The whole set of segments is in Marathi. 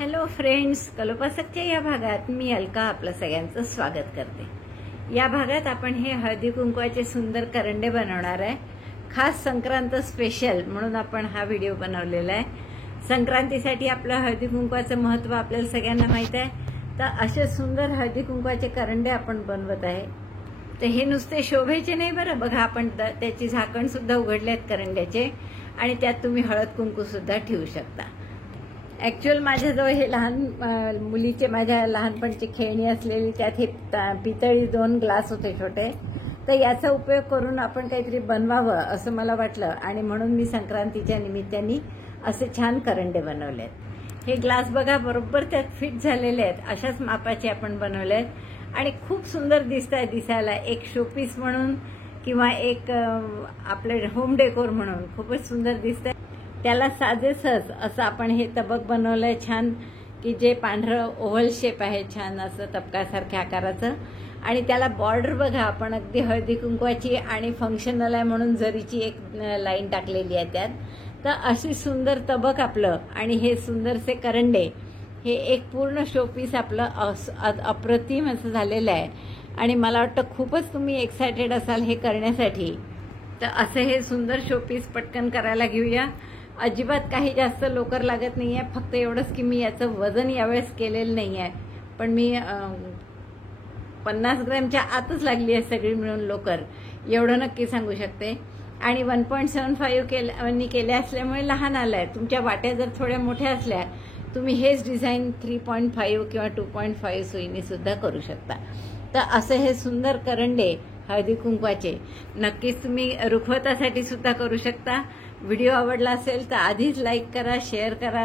हॅलो फ्रेंड्स, कलोपासकच्या या भागात मी अलका आपलं सगळ्यांचं स्वागत करते। या भागात आपण हे हळदी कुंकवाचे सुंदर करंडे बनवणार आहे। खास संक्रांत स्पेशल म्हणून आपण हा व्हिडिओ बनवलेला आहे। संक्रांतीसाठी आपलं हळदी कुंकवाचं महत्त्व आपल्याला सगळ्यांना माहित आहे। तर असे सुंदर हळदी कुंकवाचे करंडे आपण बनवत आहे। तर हे नुसते शोभेचे नाही बरं, बघा आपण त्याची झाकण सुद्धा उघडले आहेत करंड्याचे आणि त्यात तुम्ही हळद कुंकू सुद्धा ठेवू शकता। ॲक्च्युअल माझ्याजवळ हे लहान मुलीचे माझ्या लहानपणची खेळणी असलेली त्यात हे पितळी 2 ग्लास होते छोटे। तर याचा उपयोग करून आपण काहीतरी बनवावं असं मला वाटलं आणि म्हणून मी संक्रांतीच्या निमित्ताने असे छान करंडे बनवलेत। हे ग्लास बघा बरोबर त्यात फिट झालेले आहेत, अशाच मापाचे आपण बनवले आहेत आणि खूप सुंदर दिसतात दिसायला। एक शोपीस म्हणून किंवा एक आपले होम डेकोर म्हणून खूपच सुंदर दिसतंय। त्याला साजेसच असं आपण हे तबक बनवलंय छान, की जे पांढरं ओव्हल शेप आहे छान असं तबकासारख्या आकाराचं आणि त्याला बॉर्डर बघा आपण अगदी हळदी कुंकवाची आणि फंक्शनल आहे म्हणून जरीची एक लाईन टाकलेली आहे त्यात। तर अशी सुंदर तबक आपलं आणि हे सुंदरसे करंडे हे एक पूर्ण शोपीस आपलं अप्रतिम असं झालेलं आहे आणि मला वाटतं खूपच तुम्ही एक्सायटेड असाल हे करण्यासाठी। तर असं हे सुंदर शोपीस पटकन करायला घेऊया। अजिबात काही जास्त लोकर लागत नाही आहे, फक्त एवढंच की मी याचं वजन यावेळेस केलेलं नाही आहे, पण मी 50 ग्रॅमच्या आतच लागली आहे सगळी मिळून लोकर, एवढं नक्की सांगू शकते। आणि 1.75 केले असल्यामुळे लहान आलं आहे। तुमच्या वाट्या जर थोड्या मोठ्या असल्या तुम्ही हेच डिझाईन 3.5 किंवा 2.5 सुईने सुद्धा करू शकता। तर असे हे सुंदर करंडे हळदी कुंकवाचे नक्कीच तुम्ही रुखवतासाठी सुद्धा करू शकता। व्हिडिओ आवडला असेल तर आधीच लाईक करा, शेअर करा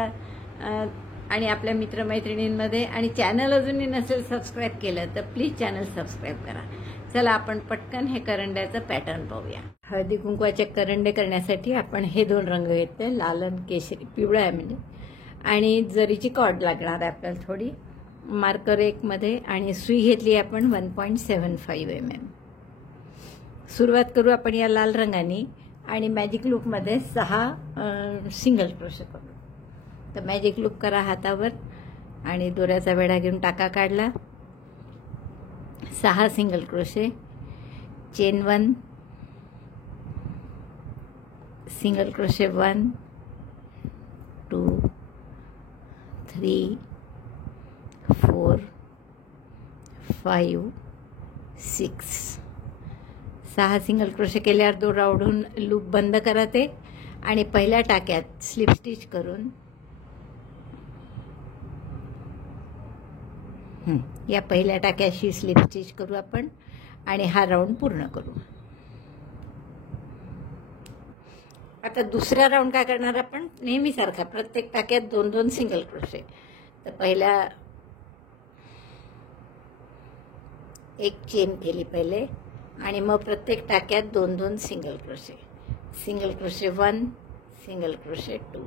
आणि आपल्या मित्रमैत्रिणींमध्ये, आणि चॅनल अजूनही नसेल सबस्क्राईब केलं तर प्लीज चॅनल सबस्क्राईब करा। चला आपण पटकन हे करंड्याचं पॅटर्न पाहूया। हळदी कुंकवाचे करंडे करण्यासाठी आपण हे 2 रंग घेतले, लाल आणि केशरी, पिवळा आहे म्हणजे, आणि जरीची कॉर्ड लागणार आहे आपल्याला थोडी, मार्कर 1 मध्ये, आणि सुई घेतली आपण 1.75 mm। सुरुवात करू आपण या लाल रंगाने आणि मॅजिक लूप मध्ये 6 सिंगल क्रोशे करू। तर मॅजिक लूप करा हातावर आणि दोऱ्याचा वेढा घेऊन टाका काढला, 6 single crochet, chain 1, single crochet 1 2 3 4 5 6 6 single crochet केल्यावर दोरा ओढून लूप बंद करा ते, आणि पहिल्या टाक्यात स्लिप स्टिच करून या पहिल्या टाक्याशी स्लिप स्टिच करू आपण आणि हा राऊंड पूर्ण करू। आता दुसरा राऊंड काय करणार आपण, नेहमीसारखा प्रत्येक टाक्यात 2-2 सिंगल क्रोशे। तर पहिला एक चेन केली पहिले आणि मग प्रत्येक टाक्यात 2-2 single crochet, single crochet 1, single crochet 2।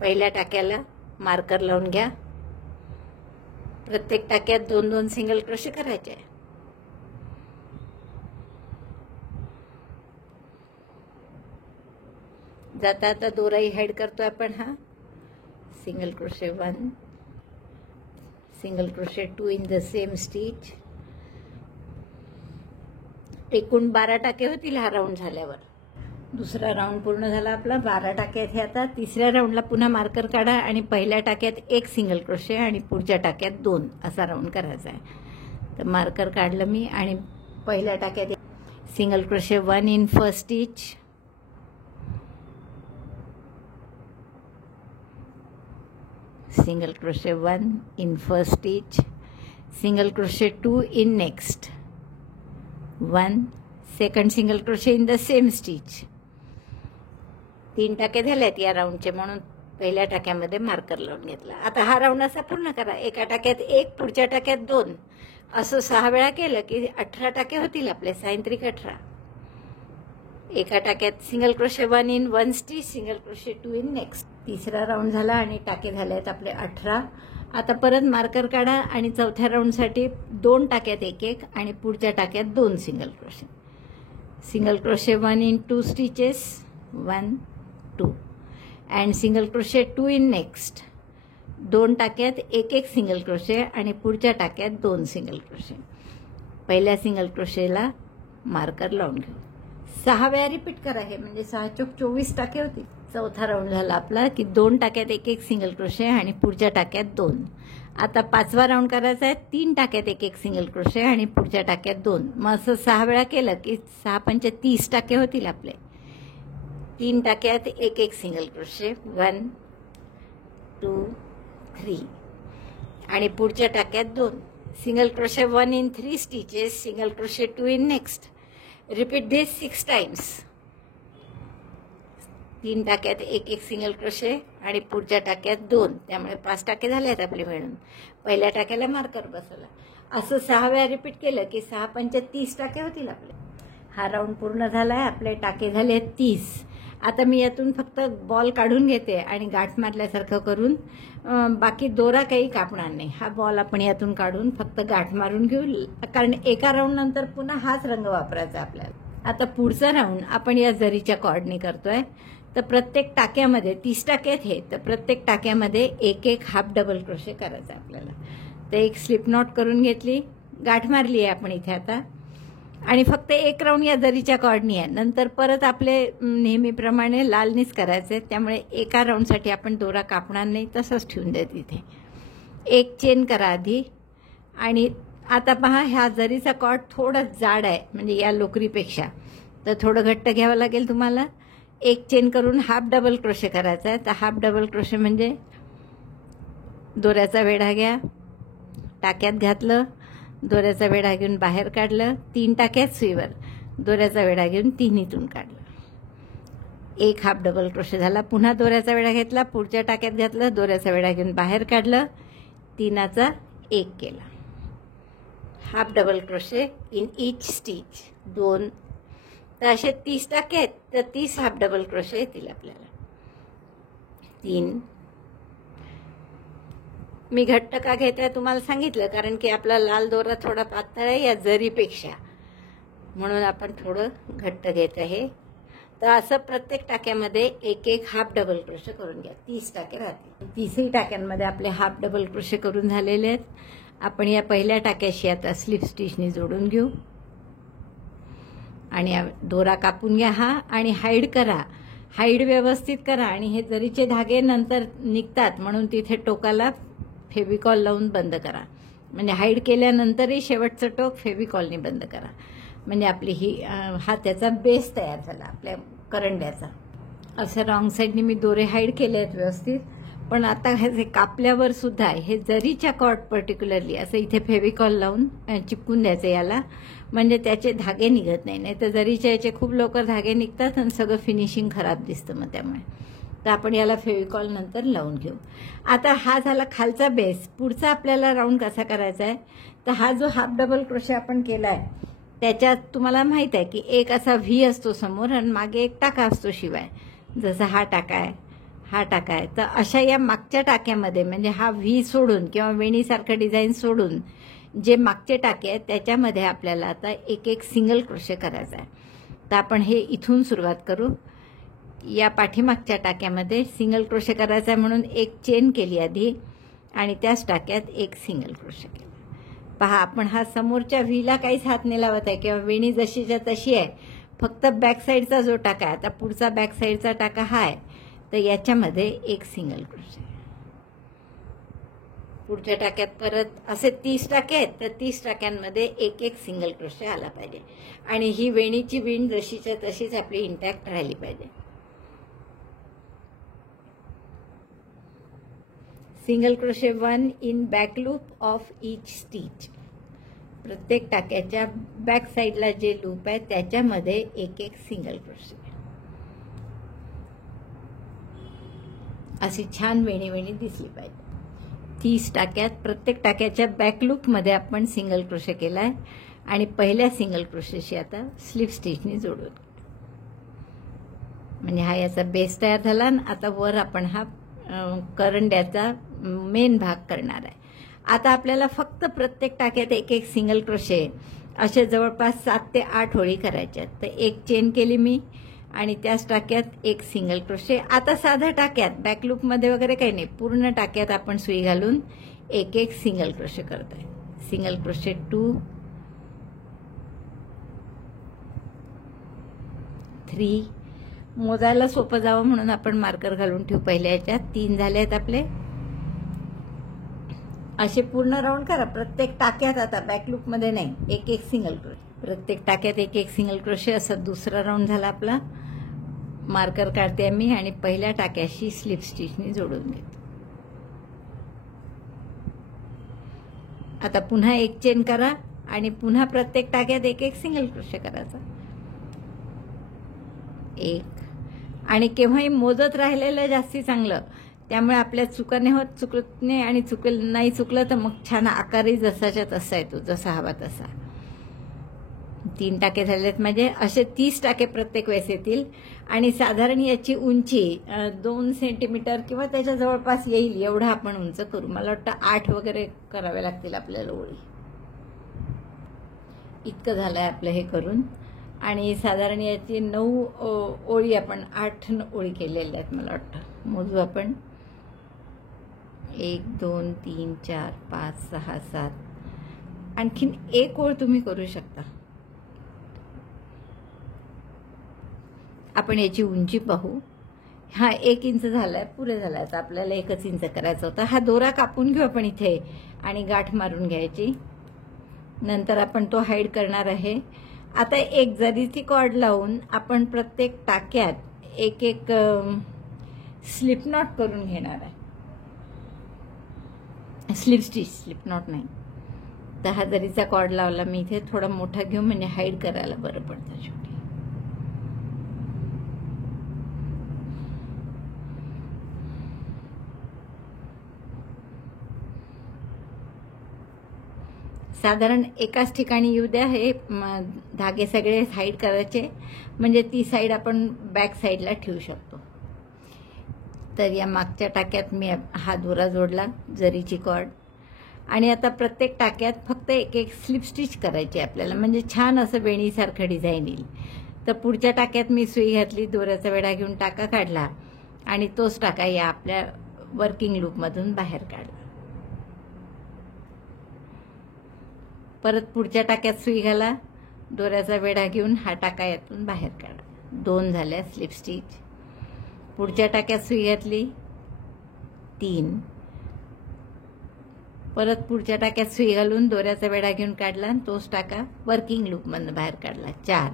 पहिल्या टाक्याला मार्कर लावून घ्या, प्रत्येक टाक्यात 2-2 सिंगल क्रोशे करायचे। जाता आता दोराही हेड करतोय आपण, हा single crochet 1, single crochet 2 in the same stitch. एकूण 12 टाके होतील हा राऊंड झाल्यावर। दुसरा राऊंड पूर्ण झाला आपला, 12 टाके आहेत हे। आता तिसऱ्या राऊंडला पुन्हा मार्कर काढा आणि पहिल्या टाक्यात 1 सिंगल क्रोशे आणि पुढच्या टाक्यात 2 असा राऊंड करायचा आहे। तर मार्कर काढलं मी आणि पहिल्या टाक्यात single crochet 1 in first stitch, single crochet 1 in first stitch, single crochet 2 in next 1, second single crochet in the same stitch। 3 टाके झालेत या राऊंडचे म्हणून पहिल्या टाक्यामध्ये मार्कर लावून घेतला। आता हा राऊंड असा पूर्ण करा, एका टाक्यात 1, पुढच्या टाक्यात 2, असं 6 वेळा केलं की 18 टाके होतील आपले, 6×3=18। एका टाक्यात single crochet 1 in 1 stitch, single crochet 2 in next. तिसरा राऊंड झाला आणि टाके झाले आहेत आपले 18। आता परत मार्कर काढा आणि चौथ्या राऊंडसाठी 2 टाक्यात 1-1 आणि पुढच्या टाक्यात 2 single crochet, single crochet 1 in 2 stitches 1 2। And single crochet 2 in next. 2 टाक्यात एक सिंगल क्रोशे आणि पुढच्या टाक्यात 2 सिंगल क्रोशे. पहिल्या सिंगल क्रोशेला मार्कर लावून घेऊ. 6 वेळा रिपीट करा हे, म्हणजे 6 चोक 24 टाके होतील. चौथा राऊंड झाला आपला की 2 टाक्यात एक सिंगल क्रोशे आणि पुढच्या टाक्यात 2. आता 5वा राऊंड करायचा आहे. 3 टाक्यात एक सिंगल क्रोशे आणि पुढच्या टाक्यात 2. मग असं 6 वेळा केलं की 6 पंचे 30 टाके होतील आपले. 3 टाक्यात एक सिंगल क्रोशे 1 2 3 आणि पुढच्या टाक्यात 2 single crochet 1 in 3 stitches, single crochet 2 in next. Repeat this 6 times. 3 टाक्यात एक सिंगल क्रोशे आणि पुढच्या टाक्यात 2, त्यामुळे 5 टाके झाले आहेत आपले मिळून. पहिल्या टाक्याला मार्कर बसवला. असं 6 वेळा रिपीट केलं की 6 पंचे 30 टाके होतील आपले. हा राऊंड पूर्ण झालाय. आपले टाके झाले 30. आता मी यातून फक्त बॉल काढून घेते आणि गाठ मारल्यासारखं करून बाकी दोरा काही कापणार नाही. हा बॉल आपण यातून काढून फक्त गाठ मारून घेऊ, कारण एका राऊंड नंतर पुन्हा हाच रंग वापरायचा आपल्याला. आता पुढचा राऊंड आपण या जरीच्या कॉर्डने करतोय. तर प्रत्येक टाक्यामध्ये 30 टाके आहेत हे, तर प्रत्येक टाक्यामध्ये एक हाफ डबल क्रोशे करायचा आपल्याला. तर एक स्लिप नॉट करून घेतली, गाठ मारली आहे आपण इथे आता, आणि फक्त एक राऊंड या जरीच्या कॉर्डनी आहे. नंतर परत आपले नेहमीप्रमाणे लालनीच करायचे, त्यामुळे एका राऊंडसाठी आपण दोरा कापणार नाही, तसंच ठेवून द्या तिथे. एक चेन करा आधी. आणि आता पहा, ह्या जरीचा कॉर्ड थोडं जाड आहे, म्हणजे या लोकरीपेक्षा, तर थोडं घट्ट घ्यावं लागेल तुम्हाला. एक चेन करून हाफ डबल क्रोशे करायचा आहे. तर हाफ डबल क्रोशे म्हणजे दोऱ्याचा वेढा घ्या, टाक्यात घातलं, दोऱ्याचा वेढा घेऊन बाहेर काढलं, 3 टाक्यात सुईवर दोऱ्याचा वेढा घेऊन तिन्हीतून काढलं. एक हाफ डबल क्रोशे झाला. पुन्हा दोऱ्याचा वेढा घेतला, पुढच्या टाक्यात घातलं, दोऱ्याचा वेढा घेऊन बाहेर काढलं, 3चा 1 केला. Half double crochet in each stitch 2. तर असे 30 टाके आहेत, तर 30 हाफ डबल क्रोशे येतील आपल्याला. 3. मी घट्ट का घेते तुम्हाला सांगितलं, कारण की आपला लाल दोरा थोडा पातळ आहे या जरीपेक्षा, म्हणून आपण थोडं घट्ट घेत आहे. तर असं प्रत्येक टाक्यामध्ये एक हाफ डबल क्रोशे करून घ्या. 30 टाके राहतील. 30ही टाक्यांमध्ये आपले हाफ डबल क्रोशे करून झालेले आहेत. आपण या पहिल्या टाक्याशी आता स्लिप स्टिचनी जोडून घेऊ आणि दोरा कापून घ्या हा, आणि हाईड करा. हाईड व्यवस्थित करा. आणि हे जरीचे धागे नंतर निघतात, म्हणून तिथे टोकाला फेविकॉल लावून बंद करा. म्हणजे हाईड केल्यानंतरही शेवटचं टोक फेविकॉलने बंद करा. म्हणजे आपली हा त्याचा बेस तयार झाला आपल्या करंड्याचा. असं रॉंग साईडने मी दोरे हाईड केले आहेत व्यवस्थित. पण आता हे कापल्यावर सुद्धा हे जरीच्या कॉर्ड पर्टिक्युलरली असं इथे फेविकॉल लावून चिपकून द्यायचं याला, म्हणजे त्याचे धागे निघत नाही. नाही तर जरीच्या याचे खूप लवकर धागे निघतात आणि सगळं फिनिशिंग खराब दिसतं मग त्यामुळे. तर आपण याला फेविकॉल नंतर लावून घेऊ. आता हा झाला खालचा बेस. पुढचा आपल्याला राऊंड कसा करायचा आहे, तर हा जो हाफ डबल क्रोशे आपण केला आहे त्याच्यात तुम्हाला माहित आहे की एक असा व्ही असतो समोर आणि मागे एक टाका असतो शिवाय, जसा हा टाका आहे, हा टाका आहे. तर अशा या मागच्या टाक्यामध्ये, म्हणजे हा व्ही सोडून किंवा वेणीसारखं डिझाईन सोडून जे मागचे टाके आहेत त्याच्यामध्ये आपल्याला आता एक सिंगल क्रोशे करायचा आहे. तर आपण हे इथून सुरुवात करू. या पाठीमागच्या टाक्यामध्ये सिंगल क्रोशे करायचा आहे, म्हणून एक चेन केली आधी आणि त्याच टाक्यात एक सिंगल क्रोशे केला. पहा, आपण हा समोरच्या व्हीला काहीच हात नाही लावत आहे किंवा वेणी जशीच्या तशी आहे, फक्त बॅक साईडचा जो टाका आहे, आता पुढचा बॅक साईडचा टाका हा आहे, तर याच्यामध्ये एक सिंगल क्रोशे. पुढच्या टाक्यात परत असे 30 टाके आहेत, तर 30 टाक्यांमध्ये एक सिंगल क्रोशे आला पाहिजे आणि ही वेणीची विण जशीच्या तशीच आपली इंटॅक्ट राहिली पाहिजे. Single crochet 1 in back loop of each stitch. प्रत्येक टाक्याच्या बॅक साईडला जे लूप आहे त्याच्यामध्ये एक सिंगल क्रोशे. अशी छान वेणी दिसली पाहिजे. 30 टाक्यात प्रत्येक टाक्याच्या बॅक लूपमध्ये आपण सिंगल क्रोशे केलाय आणि पहिल्या सिंगल क्रोशेशी आता स्लिप स्टिचनी जोडून, म्हणजे हा याचा बेस तयार झाला. आता वर आपण हा करंड्याचा मेन भाग करणार आहे. आता आपल्याला फक्त प्रत्येक टाक्यात एक सिंगल क्रोशे असे जवळपास 7 ते 8 ओळी करायच्या. तर एक चेन केली मी आणि त्याच टाक्यात एक सिंगल क्रोशे. आता साध्या टाक्यात बॅक लूप मध्ये वगैरे काही नाही, पूर्ण टाक्यात आपण सुई घालून एक एक सिंगल क्रोशे करतोय. Single crochet 2 3. मोजायला सोपं जावं म्हणून आपण मार्कर घालून ठेवू. पहिल्या याच्यात 3 झाले आहेत आपले. असे पूर्ण राऊंड करा प्रत्येक टाक्यात. आता बॅक लूप मध्ये नाही, एक एक सिंगल क्रोशे. प्रत्येक टाक्यात एक एक सिंगल क्रोशे. असा दुसरा राऊंड झाला आपला. मार्कर काढते मी आणि पहिल्या टाक्याशी स्लिप स्टिचनी जोडून घेते. आता पुन्हा एक चेन करा आणि पुन्हा प्रत्येक टाक्यात एक एक सिंगल क्रोशे करायचा. एक. आणि केव्हाही मोजत राहिलेलं जास्ती चांगलं, त्यामुळे आपल्या चुकाने होत, चुकत नाही. आणि नाही चुकलं तर मग छान आकारही जसाच्या तसा येतो, जसा हवा तसा. 3 टाके झालेत माझे. असे 30 टाके प्रत्येक वेळेस येतील. आणि साधारण याची उंची 2 सेंटीमीटर किंवा त्याच्या जवळपास येईल एवढं आपण उंच करू. मला वाटतं 8 वगैरे करावे लागतील आपल्याला ओळी. इतकं झालंय आपलं हे करून. आणि साधारण याची 9 ओळी आपण 8 ओळी केलेल्या आहेत मला वाटतं. मोजू आपण. 1 2 3 4 5 6 7. आणखीन एक ओळ तुम्ही करू शकता. आपण याची उंची पाहू. हा 1 इंच झालाय, पुरे झालाय. आता आपल्याला 1च इंच करायचा होता. हा दोरा कापून घेऊ आपण इथे आणि गाठ मारून घ्यायची. नंतर आपण तो हाईड करणार आहे. आता एक जरीची कॉर्ड लावून आपण प्रत्येक टाक्यात एक एक स्लिप नॉट करून घेणार आहे. स्लिप स्टिच, स्लिप नॉट नाही. तर हा जरीचा कॉर्ड लावला मी इथे. थोडा मोठा घेऊ म्हणजे हाईड करायला बरं पडतं शेवटी. साधारण एकाच ठिकाणी येऊ द्या. हे धागे सगळे हाईड करायचे म्हणजे ती साईड आपण बॅक साईडला ठेवू शकतो. तर या मागच्या टाक्यात मी हा दोरा जोडला, जरीची कॉर्ड. आणि आता प्रत्येक टाक्यात फक्त एक एक स्लिप स्टिच करायची आपल्याला, म्हणजे छान असं वेणीसारखं डिझाईन येईल. तर पुढच्या टाक्यात मी सुई घातली, दोऱ्याचा वेढा घेऊन टाका काढला आणि तोच टाका या आपल्या वर्किंग लूपमधून बाहेर काढला. परत पुढच्या टाक्यात सुई घाला, दोऱ्याचा वेढा घेऊन हा टाका यातून बाहेर काढा. 2 झाल्या स्लिप स्टिच. पुढच्या टाक्यात सुई घातली, 3. परत पुढच्या टाक्यात सुई घालून दोऱ्याचा वेढा घेऊन काढला आणि तोच टाका वर्किंग लूपमधून बाहेर काढला. 4.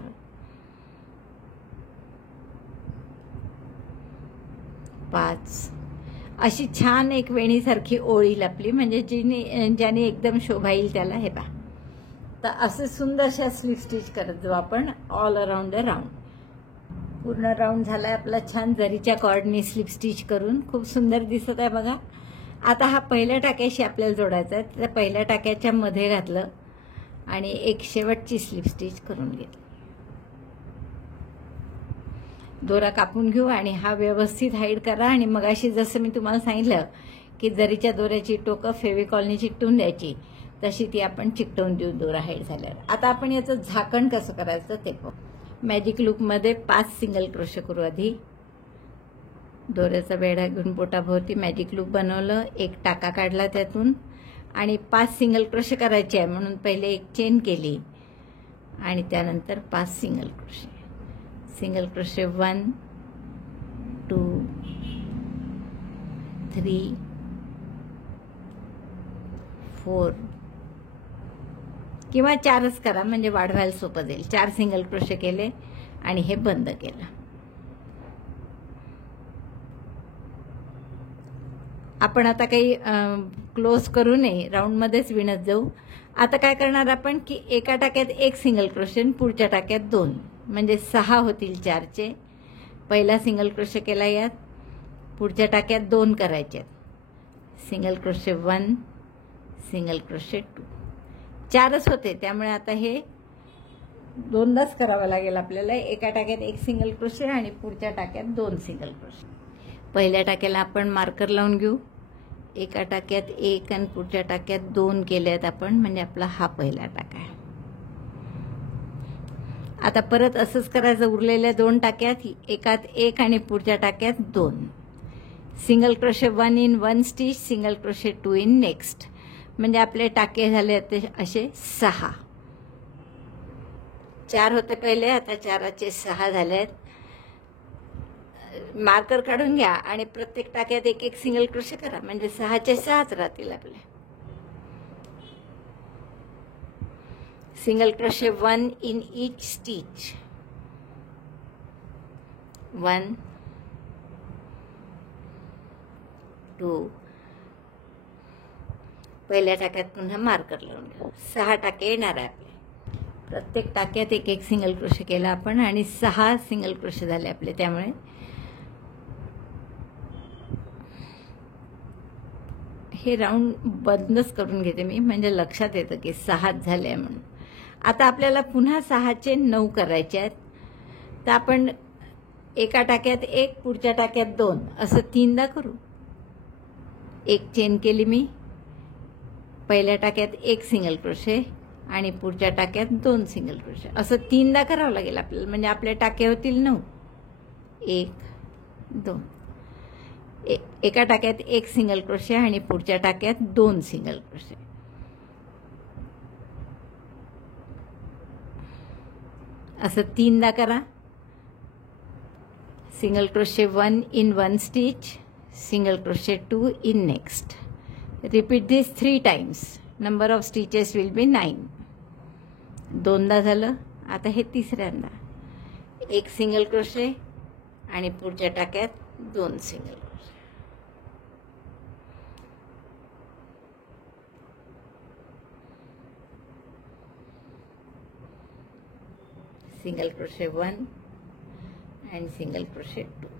5. अशी छान एक वेणीसारखी ओळी लपली, म्हणजे ज्याने एकदम शोभा येईल त्याला. हे पहा. तर असे सुंदरशा स्लिप स्टिच करत जाऊ आपण ऑल अराउंड द राऊंड. पूर्ण राऊंड झालाय आपला छान जरीच्या कॉर्डनी स्लिप स्टिच करून. खूप सुंदर दिसत आहे बघा. आता हा पहिल्या टाक्याशी आपल्याला जोडायचा आहे. त्या पहिल्या टाक्याच्या मध्ये घातलं आणि एक शेवटची स्लिप स्टिच करून घेतली. दोरा कापून घेऊ आणि हा व्यवस्थित हाईड करा. आणि मगाशी जसं मी तुम्हाला सांगितलं की जरीच्या दोऱ्याची टोकं फेविकॉलनी चिकटून द्यायची, तशी ती आपण चिकटवून देऊ दोरा हाईड झाल्यावर. आता आपण याचं झाकण कसं करायचं ते पाहू. मॅजिक लूपमध्ये 5 सिंगल क्रोशे करू. आधी दोऱ्याचा वेढा घेऊन बोटाभोवती मॅजिक लूप बनवलं, एक टाका काढला त्यातून आणि 5 सिंगल क्रोशे करायचे आहे म्हणून पहिले एक चेन केली आणि त्यानंतर 5 सिंगल क्रोशे. सिंगल क्रोशे 1 2 3 4 किंवा 4च करा म्हणजे वाढवायला सोपं जाईल. 4 सिंगल क्रोशे केले आणि हे बंद केलं. आपण आता काही क्लोज करू नये, राऊंडमध्येच विणत जाऊ. आता काय करणार आपण की एका टाक्यात एक सिंगल क्रोशे, पुढच्या टाक्यात 2 म्हणजे 6 होतील 4चे. पहिला सिंगल क्रोशे केला यात, पुढच्या टाक्यात 2 करायचे. Single crochet 1 single crochet 2. 4च होते त्यामुळे आता हे 2दाच करावं लागेल आपल्याला. एका टाक्यात एक सिंगल क्रोशे आणि पुढच्या टाक्यात 2 सिंगल क्रोशे. पहिल्या टाक्याला आपण मार्कर लावून घेऊ. एका टाक्यात 1 आणि पुढच्या टाक्यात 2 केले आहेत आपण, म्हणजे आपला हा पहिला टाका आहे. आता परत असंच करायचं. उरलेल्या 2 टाक्यात एकात 1 आणि पुढच्या टाक्यात 2. Single crochet 1 in 1 stitch, single crochet 2 in next. म्हणजे आपले टाके झाले ते असे 6. 4 होते पहिले, आता 4चे 6 झालेत. मार्कर काढून घ्या आणि प्रत्येक टाक्यात एक एक सिंगल क्रोशे करा, म्हणजे 6चे 6च राहतील आपले. Single crochet 1 in each stitch. 1 2. पहिल्या टाक्यात पुन्हा मार्कर लावून घ्या. 6 टाके येणार आहे आपले. प्रत्येक टाक्यात एक एक सिंगल क्रोशे केला आपण आणि 6 सिंगल क्रोशे झाले आपले. त्यामुळे हे राऊंड बंदच करून घेते मी, म्हणजे लक्षात येतं की 6च झाले आहे म्हणून. आता आपल्याला पुन्हा 6चे 9 करायचे आहेत. तर आपण एका टाक्यात 1, पुढच्या टाक्यात 2 असं 3दा करू. 1 चेन केली मी, पहिल्या टाक्यात 1 सिंगल क्रोशे आणि पुढच्या टाक्यात 2 सिंगल क्रोशे, असं 3दा करावं लागेल आपल्याला. म्हणजे आपले टाके होतील 9. 1 2. एका टाक्यात 1 सिंगल क्रोशे आणि पुढच्या टाक्यात 2 सिंगल क्रोशे. असं 3दा करा. Single crochet 1 in 1 stitch, single crochet 2 in next. Repeat this 3 times. Number of stitches will be 9. 2दा झालं. आता हे 3ऱ्यांदा 1 सिंगल crochet आणि पुढच्या टाक्यात 2 सिंगल crochet. सिंगल crochet 1 आणि सिंगल crochet 2.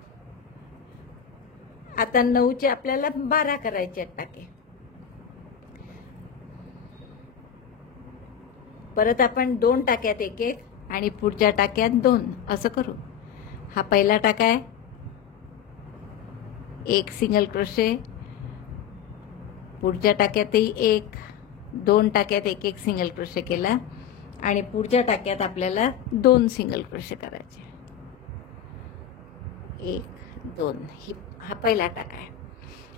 आता 9चे आपल्याला 12 करायचे आहेत टाके. परत आपण 2 टाक्यात 1 1 आणि पुढच्या टाक्यात 2 असं करू. हा पहिला टाका आहे. 1 सिंगल क्रोशे, पुढच्या टाक्यातही 1, 2 टाक्यात 1 1 सिंगल क्रोशे केला आणि पुढच्या टाक्यात आपल्याला 2 सिंगल क्रोशे करायचे. 1 2. हा पहिला टाका आहे.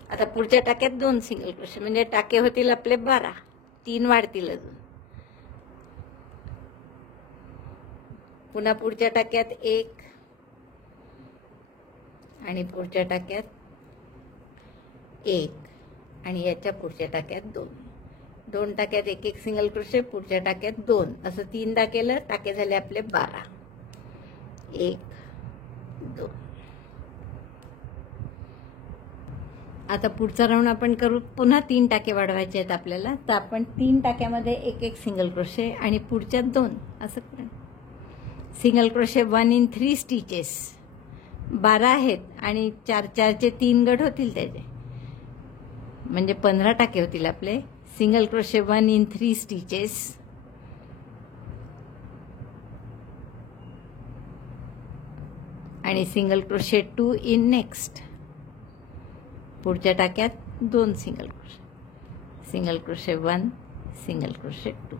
आता पुढच्या टाक्यात 2 सिंगल क्रोशे, म्हणजे टाके होतील आपले 12. 3 वाढतील अजून. पुन्हा पुढच्या टाक्यात 1 आणि पुढच्या टाक्यात 1 आणि याच्या पुढच्या टाक्यात 2. 2 टाक्यात 1 1 सिंगल क्रोशे, पुढच्या टाक्यात 2 असं 3दा केलं. टाके झाले आपले 12. 1 2. आता पुढचा राऊंड आपण करू. पुन्हा 3 टाके वाढवायचे आहेत आपल्याला. तर आपण 3 टाक्यामध्ये 1 1 सिंगल क्रोशे आणि पुढच्यात 2 असं करू. Single crochet 1 in 3 stitches. 12 आहेत आणि 4 4चे 3 गट होतील त्याचे, म्हणजे 15 टाके होतील आपले. सिंगल क्रोशे 1 इन 3 स्टिचेस आणि सिंगल क्रोशे 2 इन नेक्स्ट. पुढच्या टाक्यात 2 single crochet. Single crochet 1 single crochet 2.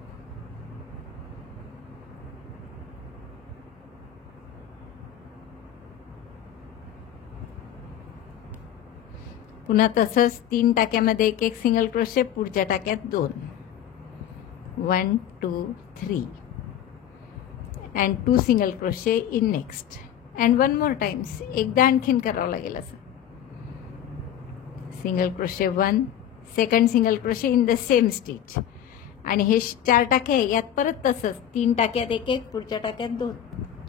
पुन्हा तसंच 3 टाक्यामध्ये 1 1 सिंगल क्रोशे, पुढच्या टाक्यात 2. 1 2 3 and 2 single crochet in next. And 1 more times. एकदा आणखीन करावं लागेल असं. Single crochet 1, second single crochet in the same stitch. आणि हे 4 टाके आहे. यात परत तसंच 3 टाक्यात 1 1, पुढच्या टाक्यात 2.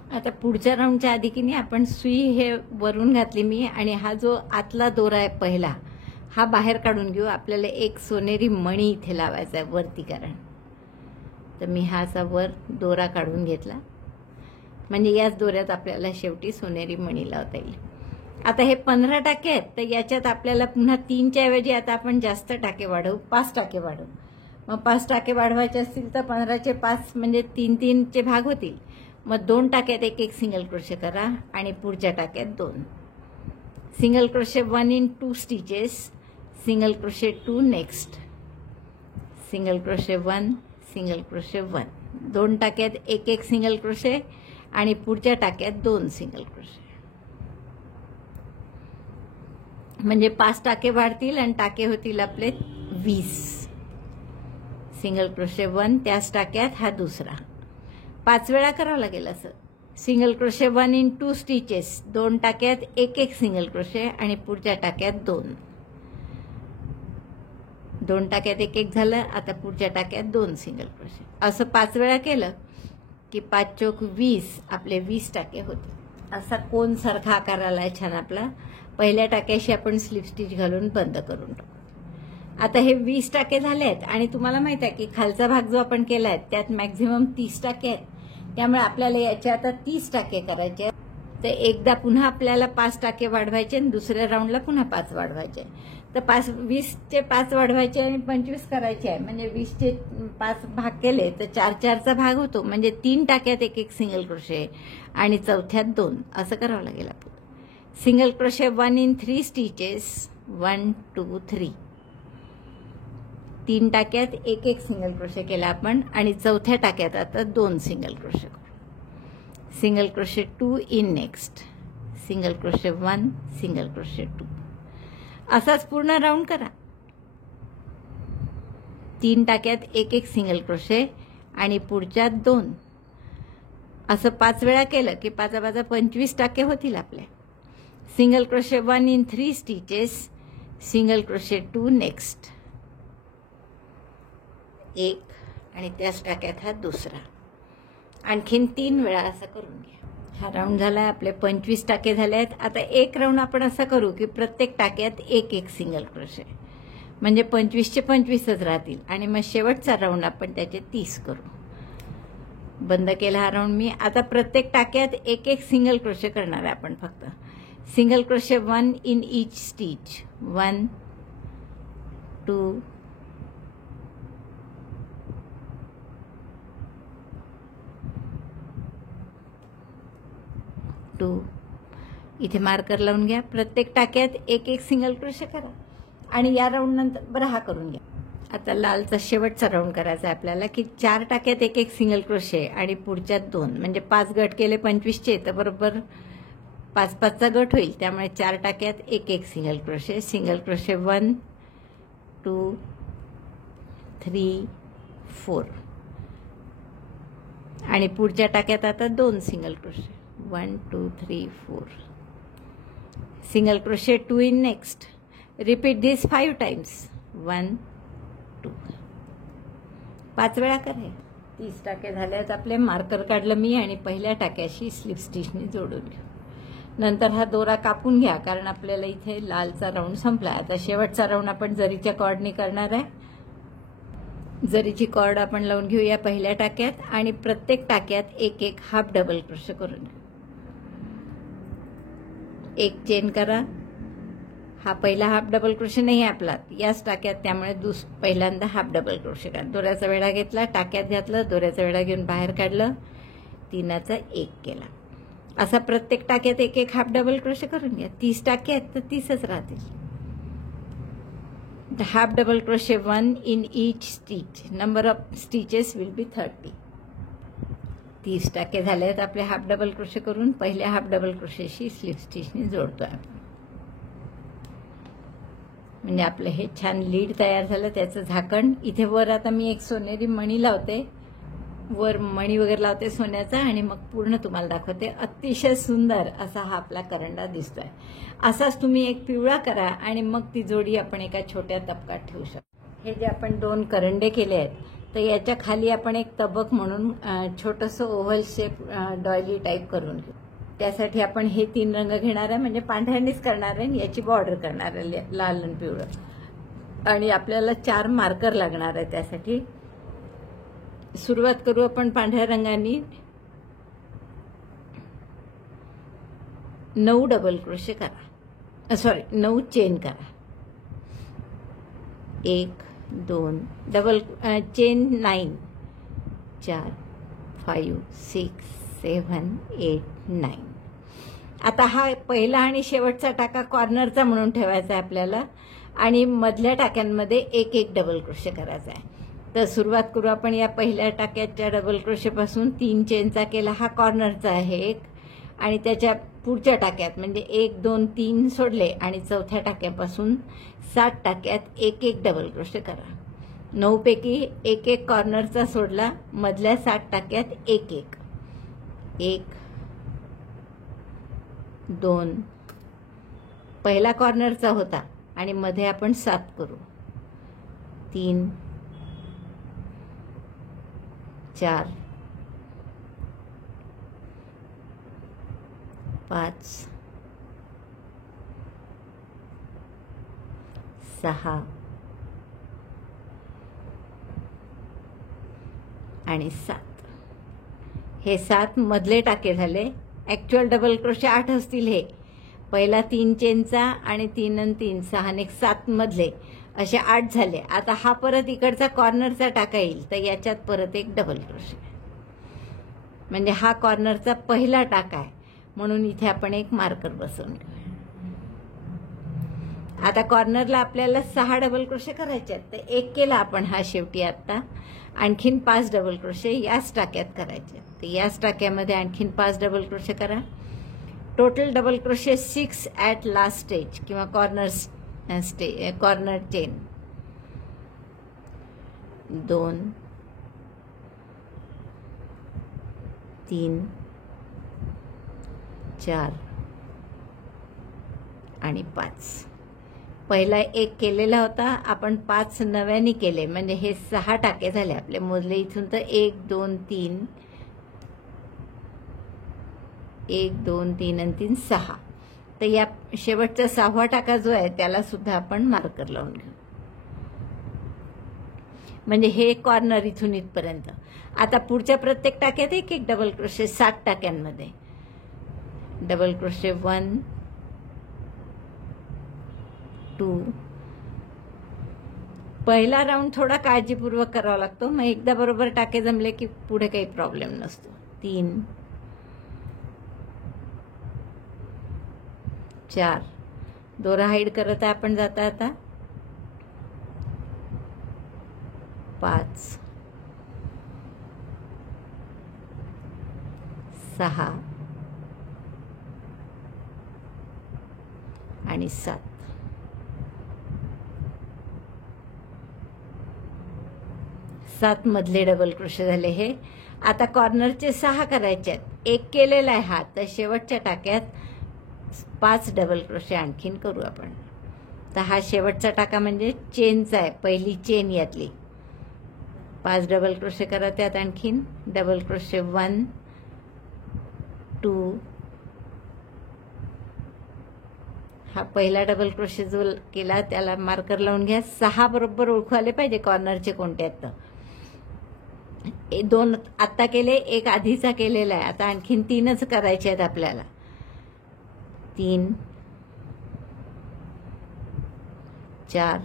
आता पुढच्या राऊंडच्या आधी की नाही आपण सुई हे वरून घातली मी, आणि हा जो आतला दोरा आहे पहिला हा बाहेर काढून घेऊ. आपल्याला एक सोनेरी मणी इथे लावायचा आहे वरती, कारण तर मी हा असा वर दोरा काढून घेतला, म्हणजे याच दोऱ्यात आपल्याला शेवटी सोनेरी मणी लावता येईल. आता हे 15 टाके आहेत. तर याच्यात आपल्याला पुन्हा 3च्या ऐवजी आता आपण जास्त टाके वाढवू, 5 टाके वाढवू. मग 5 टाके वाढवायचे असतील तर 15चे 5 म्हणजे 3 3चे भाग होतील. मग 2 टाक्यात 1 1 सिंगल क्रोशे करा आणि पुढच्या टाक्यात 2 single crochet 1 in 2 stitches, single crochet 2 next. Single crochet 1 single crochet 1. 2 टाक्यात 1 1 सिंगल क्रोशे आणि पुढच्या टाक्यात 2 सिंगल क्रोशे. म्हणजे 5 टाके वाढतील आणि टाके होतील आपले 20. सिंगल क्रोशे 1 त्याच टाक्यात, हा दुसरा. 5 वेळा करावं लागेल असं. सिंगल क्रोशे 1 इन 2 स्टिचेस, 2 टाक्यात 1 सिंगल क्रोशे आणि पुढच्या टाक्यात 2. 2 टाक्यात 1 झालं. आता पुढच्या टाक्यात 2 सिंगल क्रोशे. असं 5 वेळा केलं की 5 चोक 20, आपले 20 टाके होते. असा कोन सारखा आकार आलाय छान आपला. पहिल्या टाक्याशी आपण स्लिप स्टिच घालून बंद करून टाकू. आता हे 20 टाके झाले आहेत आणि तुम्हाला माहित आहे की खालचा भाग जो आपण केलाय त्यात मॅक्झिमम 30 टाके आहेत. त्यामुळे आपल्याला याचे आता 30 टाके करायचे आहेत. तर एकदा पुन्हा आपल्याला 5 टाके वाढवायचे आणि दुसऱ्या राऊंडला पुन्हा 5 वाढवायचे. तर 20चे 5 वाढवायचे आणि 25 करायचे आहे. म्हणजे 20चे 5 भाग केले तर 4-4चा भाग होतो. म्हणजे 3 टाक्यात 1 सिंगल क्रोशे आणि चौथ्यात 2 असं करावं लागेल आपण. Single crochet 1 in 3 stitches, 1 2 3. 3 टाक्यात 1 सिंगल क्रोशे केला आपण आणि चौथ्या टाक्यात आता 2 सिंगल क्रोशे करू. Single crochet 2 in next, single crochet 1, single crochet 2. असाच पूर्ण राऊंड करा. 3 टाक्यात 1 सिंगल क्रोशे आणि पुढच्यात 2. असं 5 वेळा केलं की 5 25 टाके होतील आपले. Single crochet 1 in 3 stitches, single crochet 2 next, 1 आणि त्याच टाक्यात हा दुसरा. आणखीन 3 वेळा असं करून घ्या. हा राऊंड झालाय. आपले 25 टाके झाले आहेत. आता एक राऊंड आपण असं करू की प्रत्येक टाक्यात 1 सिंगल क्रोशे, म्हणजे 25चे 25च राहतील. आणि मग शेवटचा राऊंड आपण त्याचे 30 करू. बंद केला हा राऊंड मी. आता प्रत्येक टाक्यात 1 सिंगल क्रोशे करणार आहे आपण फक्त. Single crochet 1 in each stitch, 1 2 2. इथे मार्कर लावून घ्या. प्रत्येक टाक्यात 1 सिंगल क्रोशे करा आणि या राऊंड नंतर बरं हा करून घ्या. आता लालचा शेवटचा राऊंड करायचा आहे आपल्याला की 4 टाक्यात 1 सिंगल क्रोशे आणि पुढच्यात 2. म्हणजे 5 गट केले 25चे तर बरोबर 5-5चा गट होईल. त्यामुळे 4 टाक्यात 1 सिंगल क्रोशे. सिंगल क्रोशे 1 2 3 4 आणि पुढच्या टाक्यात आता 2 single crochet, 1 2 3 4. Single crochet 2 in next. Repeat this 5 times, 1 2. 5 वेळा करा. 30 टाके झाले आहेत आपले. मार्कर काढलं मी आणि पहिल्या टाक्याशी स्लिप स्टिचने जोडून घेऊ. नंतर हा दोरा कापून घ्या कारण आपल्याला इथे लालचा राऊंड संपला. आता शेवटचा राऊंड आपण जरीच्या कॉर्डने करणार आहे. जरीची कॉर्ड आपण लावून घेऊया पहिल्या टाक्यात आणि प्रत्येक टाक्यात 1 हाफ डबल क्रोशे करून घेऊ. 1 चेन करा. हा पहिला हाफ डबल क्रोशे नाही आहे आपला याच टाक्यात, त्यामुळे पहिल्यांदा हाफ डबल क्रोशे करा. दोऱ्याचा वेढा घेतला, टाक्यात घातलं, दोऱ्याचा वेढा घेऊन बाहेर काढलं, 3चा 1 केला. असा प्रत्येक टाक्यात 1 हाफ डबल क्रोशे करून घ्या. 30 टाके आहेत तर 30च राहतील. The half double crochet 1 in each stitch. Number of stitches will be 30. 30 टाके झाले आहेत आपले हाफ डबल क्रोशे करून. पहिल्या हाफ डबल क्रोशेशी स्लिप स्टिचने जोडतोय आपण. म्हणजे आपलं हे छान लीड तयार झालं. त्याचं झाकण इथे वर आता मी एक सोनेरी मणी लावते, वर मणी वगैरे लावते सोन्याचा आणि मग पूर्ण तुम्हाला दाखवते. अतिशय सुंदर असा हा आपला करंडा दिसतोय. असाच तुम्ही एक पिवळा करा आणि मग ती जोडी आपण एका छोट्या तबकात ठेवू शकतो. हे जे आपण 2 करंडे केले आहेत तर याच्या खाली आपण एक तबक म्हणून छोटंसं ओव्हल शेप डॉयली टाईप करून घेऊ. त्यासाठी आपण हे 3 रंग घेणार आहे. म्हणजे पांढऱ्यानेच करणार आहे. याची बॉर्डर करणार आहे लाल आणि पिवळं. आणि आपल्याला 4 मार्कर लागणार आहे त्यासाठी. सुरुवात करू आपण पांढऱ्या रंगाने. 9 डबल क्रोशे करा, 9 चेन करा. 1 2 डबल चेन 9, 4 5 6 7 8 9. आता हा पहिला आणि शेवटचा टाका कॉर्नरचा म्हणून ठेवायचा आहे आपल्याला आणि मधल्या टाक्यांमध्ये 1 डबल क्रोशे करायचा आहे. तर सुरुवात करू आपण या पहिल्या टाक्याच्या डबल क्रोशेपासून. 3 चेनचा केला, हा कॉर्नरचा आहे एक, आणि त्याच्या पुढच्या टाक्यात म्हणजे 1 2 3 सोडले आणि चौथ्या टाक्यापासून 7 टाक्यात एक एक डबल क्रोशे करा. 9 पैकी एक एक कॉर्नरचा सोडला, मधल्या 7 टाक्यात एक एक. 1 2, पहिला कॉर्नरचा होता आणि मध्ये आपण 7 करू. 3 4 5 6 आणि 7. हे 7 मधले टाके झाले. ॲक्च्युअल डबल क्रोशे 8 असतील. हे पहिला 3 चेनचा आणि 3 आणि 3 6 आणि 7 मधले असे 8 झाले. आता हा परत इकडचा कॉर्नरचा टाका येईल, तर याच्यात परत एक डबल क्रोशे, म्हणजे हा कॉर्नरचा पहिला टाका आहे, म्हणून इथे आपण एक मार्कर बसवून घेऊया. आता कॉर्नरला आपल्याला 6 डबल क्रोशे करायचे आहेत, तर एक केला आपण हा शेवटी. आता आणखीन 5 डबल क्रोशे याच टाक्यात करायचे, तर याच टाक्यामध्ये आणखीन 5 डबल क्रोशे करा. Total double crochet 6 at last stage किंवा कॉर्नर चेन. 2 3 4 आणि 5. पहिला एक केलेला होता, आपण 5 नव्याने केले, म्हणजे हे 6 टाके झाले आपले. मोजले इथून तर 1 2 3 1 2 3 आणि 3 6. तर या शेवटचा 6वा टाका जो आहे त्याला सुद्धा आपण मार्कर लावून घेऊ, म्हणजे हे कॉर्नर इथून इथपर्यंत. आता पुढच्या प्रत्येक टाक्यात एक एक डबल क्रोशे. 7 टाक्यांमध्ये डबल क्रोशे 1 2. पहिला राऊंड थोडा काळजीपूर्वक करावा लागतो, मग एकदा बरोबर टाके जमले की पुढे काही प्रॉब्लेम नसतो. 3 4. दोरा हाईड करत आहे आपण जाता आता. 5 6 आणि 7. 7 मधले डबल क्रोशे झाले हे. आता कॉर्नरचे 6 करायचे आहेत. एक केलेला आहे हा, तर शेवटच्या टाक्यात 5 डबल क्रोशे आणखीन करू आपण. तर हा शेवटचा टाका म्हणजे चेनचा आहे, पहिली चेन यातली. 5 डबल क्रोशे करा त्यात आणखीन. Double crochet 1 2. हा पहिला डबल क्रोशे जो केला त्याला मार्कर लावून घ्या. 6 बरोबर ओळखू आले पाहिजे कॉर्नरचे कोणते आहेत. 2 आत्ता केले, एक आधीचा केलेला आहे. आता आणखीन 3च करायचे आहेत आपल्याला. 3 4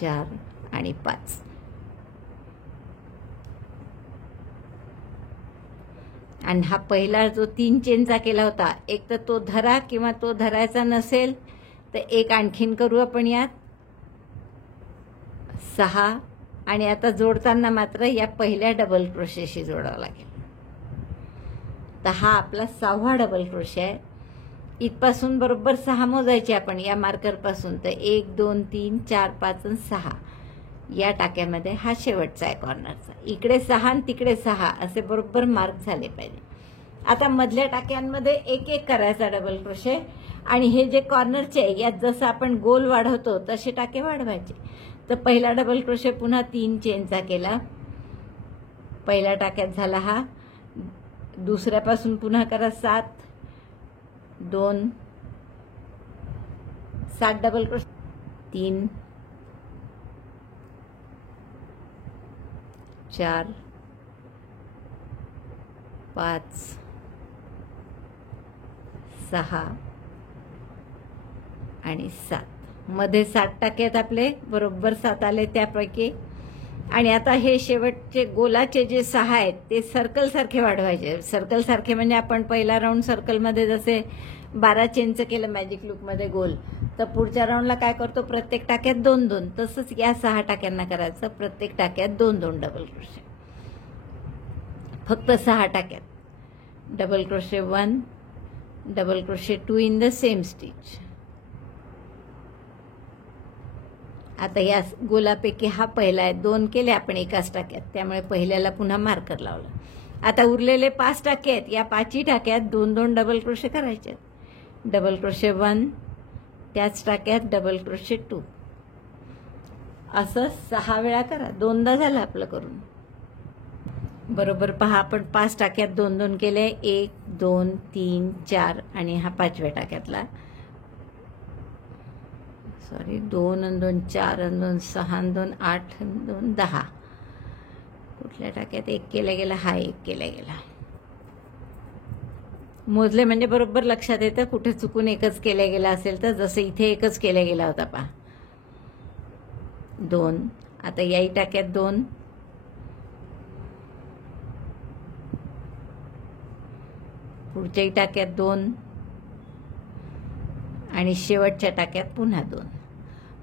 4 आणि 5. आणि हा पहिला जो 3 चेनचा केला होता, एक तर तो धरा किंवा तो धरायचा नसेल तर एक आणखीन करू आपण यात. 6. आणि आता जोडताना मात्र या पहिल्या डबल क्रोशेशी जोडावं लागेल. तर हा आपला 6वा डबल क्रोशे आहे. इथपासून बरोबर 6 मोजायचे आपण या मार्करपासून. तर 1 2 3 4 5 आणि 6 या टाक्यामध्ये हा शेवटचा आहे कॉर्नरचा. इकडे 6 आणि तिकडे 6 असे बरोबर मार्क झाले पाहिजे. आता मधल्या टाक्यांमध्ये एक एक करायचा डबल क्रोशे, आणि हे जे कॉर्नरचे आहे यात जसं आपण गोल वाढवतो तसे टाके वाढवायचे. तर पहिला डबल क्रोशे पुन्हा 3 चेनचा केला, पहिल्या टाक्यात झाला हा. दुसऱ्यापासून पुन्हा करा 7 2 7 डबल क्रोशे. 3 4 5 6 आणि 7. मध्ये 7 टाके आहेत आपले, बरोबर 7 आले त्यापैकी. आणि आता हे शेवटचे गोलाचे जे 6 आहेत ते सर्कल सारखे वाढवायचे. सर्कल सारखे म्हणजे आपण पहिला राऊंड सर्कलमध्ये जसे 12 चेनचं केलं मॅजिक लूकमध्ये गोल, तर पुढच्या राऊंडला काय करतो, प्रत्येक टाक्यात 2-2. तसंच या 6 टाक्यांना करायचं, प्रत्येक टाक्यात 2-2 डबल क्रोशे. फक्त 6 टाक्यात double crochet 1, double crochet 2 in the same stitch. आता या गोलापैकी हा पहिला आहे, 2 केले आपण एकाच टाक्यात, त्यामुळे पहिल्याला पुन्हा मार्कर लावलं. आता उरलेले 5 टाके आहेत, या 5ही टाक्यात 2-2 डबल क्रोशे करायचे. डबल क्रोशे 1, त्याच टाक्यात डबल क्रोशे 2, असं 6 वेळा करा. 2दा झालं आपलं करून. बरोबर पहा, आपण 5 टाक्यात 2-2 केले. 1, 2, 3, 4 आणि हा 5व्या टाक्यातला, सॉरी 2 आणि 2 4 आणि 2 6 आणि 2 8 आणि 2 10. कुठल्या टाक्यात 1 केला गेला, हा 1 केला गेला. मोजले म्हणजे बरोबर लक्षात येतं कुठे चुकून एकच केला गेला असेल तर. जसं इथे एकच केला गेला होता पहा, 2. आता याही टाक्यात 2, पुढच्याही टाक्यात 2 आणि शेवटच्या टाक्यात पुन्हा 2.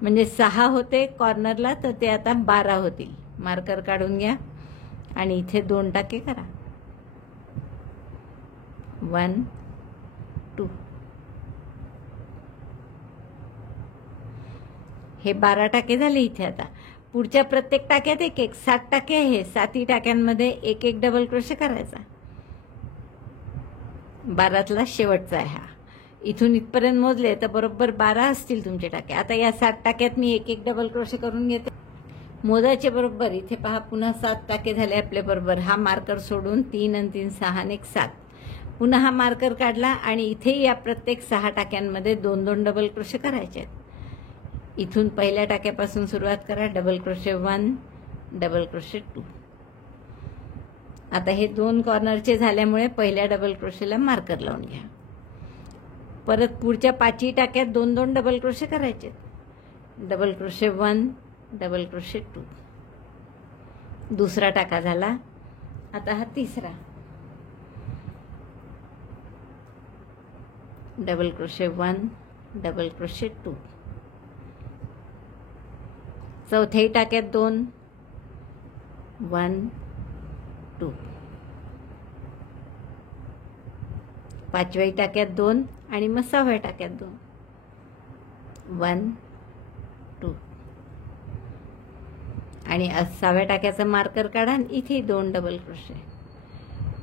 म्हणजे 6 होते कॉर्नरला, तर ते आता 12 होतील. मार्कर काढून घ्या आणि इथे 2 टाके करा. 1, 2. हे 12 टाके झाले इथे. आता पुढच्या प्रत्येक टाक्यात 1-1, 7 टाके आहे. 7ही टाक्यांमध्ये 1-1 डबल क्रोशे करायचा. 12तला शेवटचा आहे हा. इथून इथपर्यंत मोजले तर बरोबर 12 असतील तुमचे टाके. आता या 7 टाक्यात मी 1-1 डबल क्रोशे करून घेते. मोजायचे बरोबर. इथे पहा पुन्हा 7 टाके झाले आपले बरोबर. हा मार्कर सोडून 3 आणि 3 6 आणि 1 7. पुन्हा हा मार्कर काढला आणि इथे या प्रत्येक 6 टाक्यांमध्ये 2-2 डबल क्रोशे करायचे आहेत. इथून पहिल्या टाक्यापासून सुरुवात करा. Double crochet 1, double crochet 2. आता हे 2 कॉर्नरचे झाल्यामुळे पहिल्या डबल क्रोशेला मार्कर लावून घ्या. परत पुढच्या 5ही टाक्यात 2-2 डबल क्रोशे करायचे. Double crochet 1, double crochet 2. दुसरा टाका झाला. आता हा तिसरा. Double crochet 1, double crochet 2. चौथ्याही टाक्यात 2, 1, 2. पाचव्याही टाक्यात 2 आणि मग 6व्या टाक्यात 2, 1, 2. आणि 6व्या टाक्याचा मार्कर काढा आणि इथे 2 double crochet.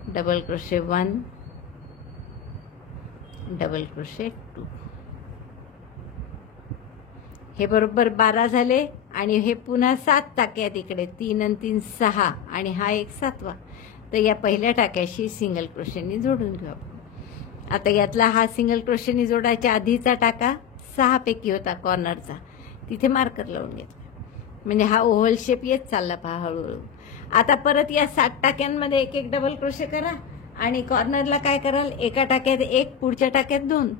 Double crochet 1, double crochet 2. हे बरोबर 12 झाले. आणि हे पुन्हा 7 टाके आहेत इकडे. 3 आणि 3 6 आणि हा एक 7वा. तर या पहिल्या टाक्याशी सिंगल क्रोशेनी जोडून घेऊ आपण. आता यातला हा सिंगल क्रोशेनी जोडायच्या आधीचा टाका 6 पैकी होता कॉर्नरचा, तिथे मार्कर लावून घेतला. म्हणजे हा ओव्हल शेप येत चालला पहा हळूहळू. आता परत या 7 टाक्यांमध्ये 1-1 डबल क्रोशे करा आणि कॉर्नरला काय कराल, एका टाक्यात 1, पुढच्या टाक्यात 2.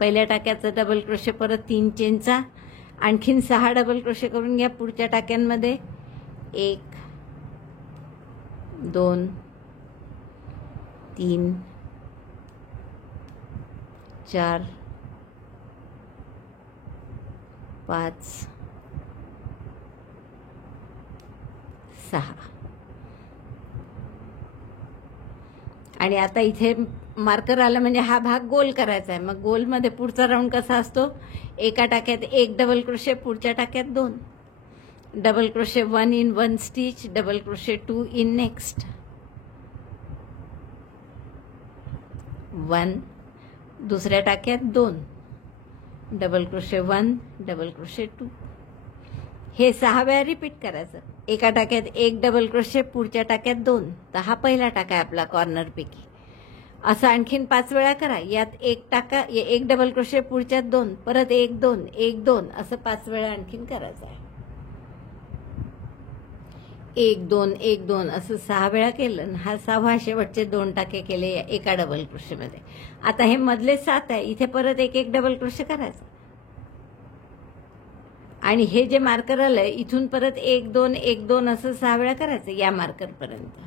पहिल्या टाक्याचा डबल क्रोशे, परत 3 चेनचा, आणखीन 6 डबल क्रोशे करून घ्या पुढच्या टाक्यांमध्ये. 1, 2, 3, 4, 5, 6. आणि आता इथे मार्कर आला म्हणजे हा भाग गोल करायचा आहे. मग गोलमध्ये पुढचा राऊंड कसा असतो, एका टाक्यात 1 डबल क्रोशे, पुढच्या टाक्यात 2 double crochet, 1 in 1 stitch, double crochet 2 in next, 1. दुसऱ्या टाक्यात 2 डबल क्रोशे 1, डबल क्रोशे 2. हे 6 वेळा रिपीट करायचं. एका टाक्यात 1 डबल क्रोशे, पुढच्या टाक्यात 2. तर हा पहिला टाका आहे आपला कॉर्नरपैकी. असं आणखीन 5 वेळा करा. यात 1 डबल क्रोशे, पुढच्यात 2, परत 1 2 1 2 असं 5 वेळा आणखीन करायचं आहे. 1 2 1 2 असं 6 वेळा केलं. हा 6वा शेवटचे 2 टाके केले एका डबल क्रोशेमध्ये. आता हे मधले 7 आहे, इथे परत 1-1 डबल क्रोशे करायचं. आणि हे जे मार्कर आलंय इथून परत 1 2 1 2 असं 6 वेळा करायचं या मार्करपर्यंत.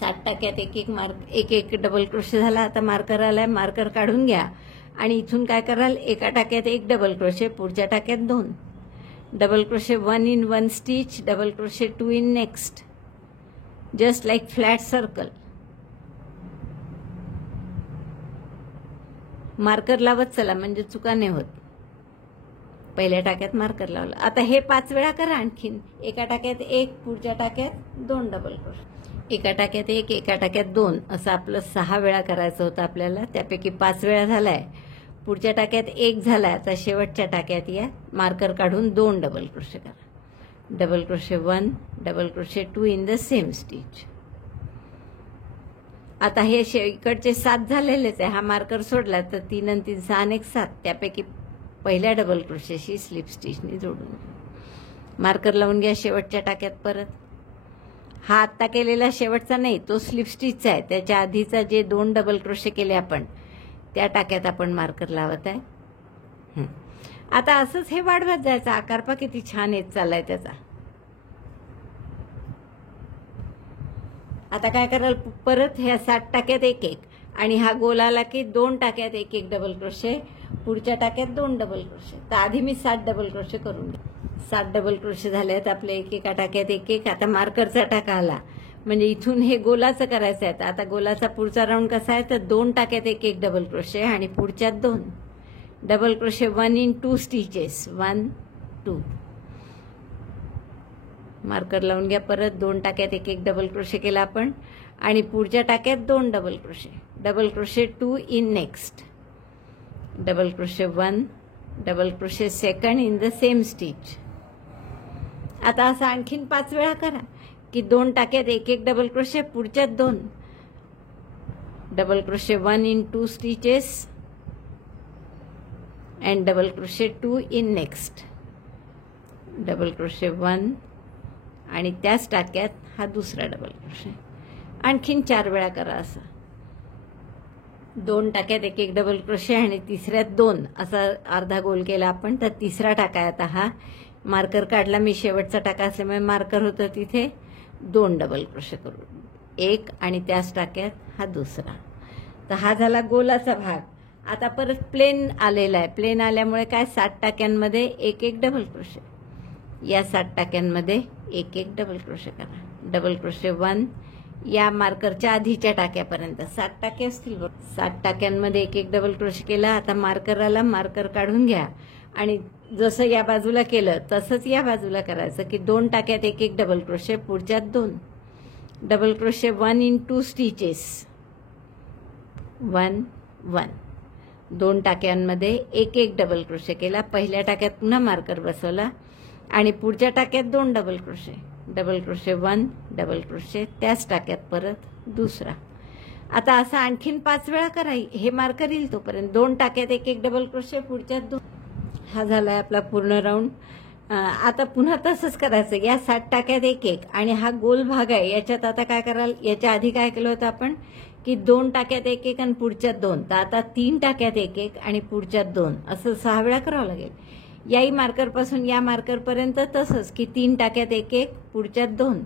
7 टाक्यात एक एक डबल क्रोशे झाला. आता मार्कर आलाय, मार्कर काढून घ्या आणि इथून काय कराल, एका टाक्यात 1 डबल क्रोशे, पुढच्या टाक्यात 2 double crochet, 1 in 1 stitch, double crochet 2 in next, just like flat circle. Marker लावत चला म्हणजे चुका नाही होत. पहिल्या टाक्यात मार्कर लावलं. आता हे 5 वेळा करा आणखीन. एका टाक्यात 1, पुढच्या टाक्यात 2 डबल क्रोशे, एका टाक्यात 1, एका टाक्यात 2 असं आपलं 6 वेळा करायचं होतं आपल्याला. त्यापैकी 5 वेळा झालाय. पुढच्या टाक्यात 1 झालाय. आता शेवटच्या टाक्यात या मार्कर काढून 2 डबल क्रोशे करा. Double crochet 1, double crochet 2 in the same stitch. आता हे इकडचे 7 झालेलेच आहे. हा मार्कर सोडला तर 3 आणि 3 6 आणि 7. त्यापैकी पहिल्या डबल क्रोशेशी स्लिप स्टिचने जोडून मार्कर लावून घ्या शेवटच्या टाक्यात परत. हा आत्ता केलेला शेवटचा नाही, तो स्लिप स्टिचचा आहे. त्याच्या आधीचा जे 2 डबल क्रोशे केले आपण त्या टाक्यात आपण मार्कर लावत आहे. आता असंच हे वाढवत जायचं. आकार पहा किती छान येत चाललाय त्याचा. आता काय कराल, परत ह्या 7 टाक्यात 1 1 आणि हा गोल आला की 2 टाक्यात 1 1 डबल क्रोशे, पुढच्या टाक्यात 2 डबल क्रोशे. तर आधी मी 7 डबल क्रोशे करून घे. 7 डबल क्रोशे झालेत आपले. एका टाक्यात 1 1. आता मार्करचा टाका आला म्हणजे इथून हे गोलाचं करायचं आहे. आता गोलाचा पुढचा राऊंड कसा आहे तर 2 टाक्यात 1 1 डबल क्रोशे आणि पुढच्यात 2 double crochet, 1 in 2 stitches, 1 2. Marker लावून घ्या परत. 2 टाक्यात 1 1 डबल क्रोशे केला आपण आणि पुढच्या टाक्यात 2 double crochet, double crochet 2 in next, double crochet 1, double crochet second in the same stitch. आता असं आणखीन 5 वेळा करा की 2 टाक्यात 1 1 डबल क्रोशे, पुढच्यात 2 double crochet, 1 in 2 stitches and double crochet 2 in next, double crochet 1 आणि त्याच टाक्यात हा दुसरा डबल क्रोशे. आणखीन 4 वेळा करा असं. 2 टाक्यात 1 1 डबल क्रोशे आणि तिसऱ्यात 2 असा अर्धा गोल केला आपण. तर तिसरा टाका आहे आता हा. मार्कर काढला मी, शेवटचा टाका असल्यामुळे मार्कर होतं तिथे. 2 डबल क्रोशे करून 1 आणि त्याच टाक्यात हा दुसरा. तर हा झाला गोलाचा भाग. आता परत प्लेन आलेला आहे. प्लेन आल्यामुळे काय, 7 टाक्यांमध्ये 1 1 डबल क्रोशे. या 7 टाक्यांमध्ये 1 1 डबल क्रोशे करा. डबल क्रोशे 1 या मार्करच्या आधीच्या टाक्यापर्यंत 7 टाके असतील. 7 टाक्यांमध्ये 1 1 डबल क्रोशे केला. आता मार्कर आला, मार्कर काढून घ्या आणि जसं या बाजूला केलं तसंच या बाजूला करायचं की 2 टाक्यात 1 1 डबल क्रोशे, पुढच्यात 2 डबल क्रोशे, 1 in 2 स्टिचेस, 1 1. 2 टाक्यांमध्ये 1 1 डबल क्रोशे केला. पहिल्या टाक्यात पुन्हा मार्कर बसवला आणि पुढच्या टाक्यात 2 double crochet, double crochet 1, double crochet, त्याच टाक्यात परत दुसरा. आता असं आणखीन 5 वेळा करा. हे मार्कर येईल तोपर्यंत. 2 टाक्यात 1 1 डबल क्रोशे, पुढच्यात 2. हा झालाय आपला पूर्ण राऊंड. आता पुन्हा तसंच करायचं. या 7 टाक्यात 1 1 आणि हा गोल भाग आहे याच्यात आता काय कराल, याच्या आधी काय केलं होतं आपण की 2 टाक्यात 1 1 आणि पुढच्यात 2. तर आता 3 टाक्यात 1 1 आणि पुढच्यात 2 असं 6 वेळा करावं लागेल. याही मार्करपासून या मार्करपर्यंत तसंच की 3 टाक्यात 1 1, पुढच्यात 2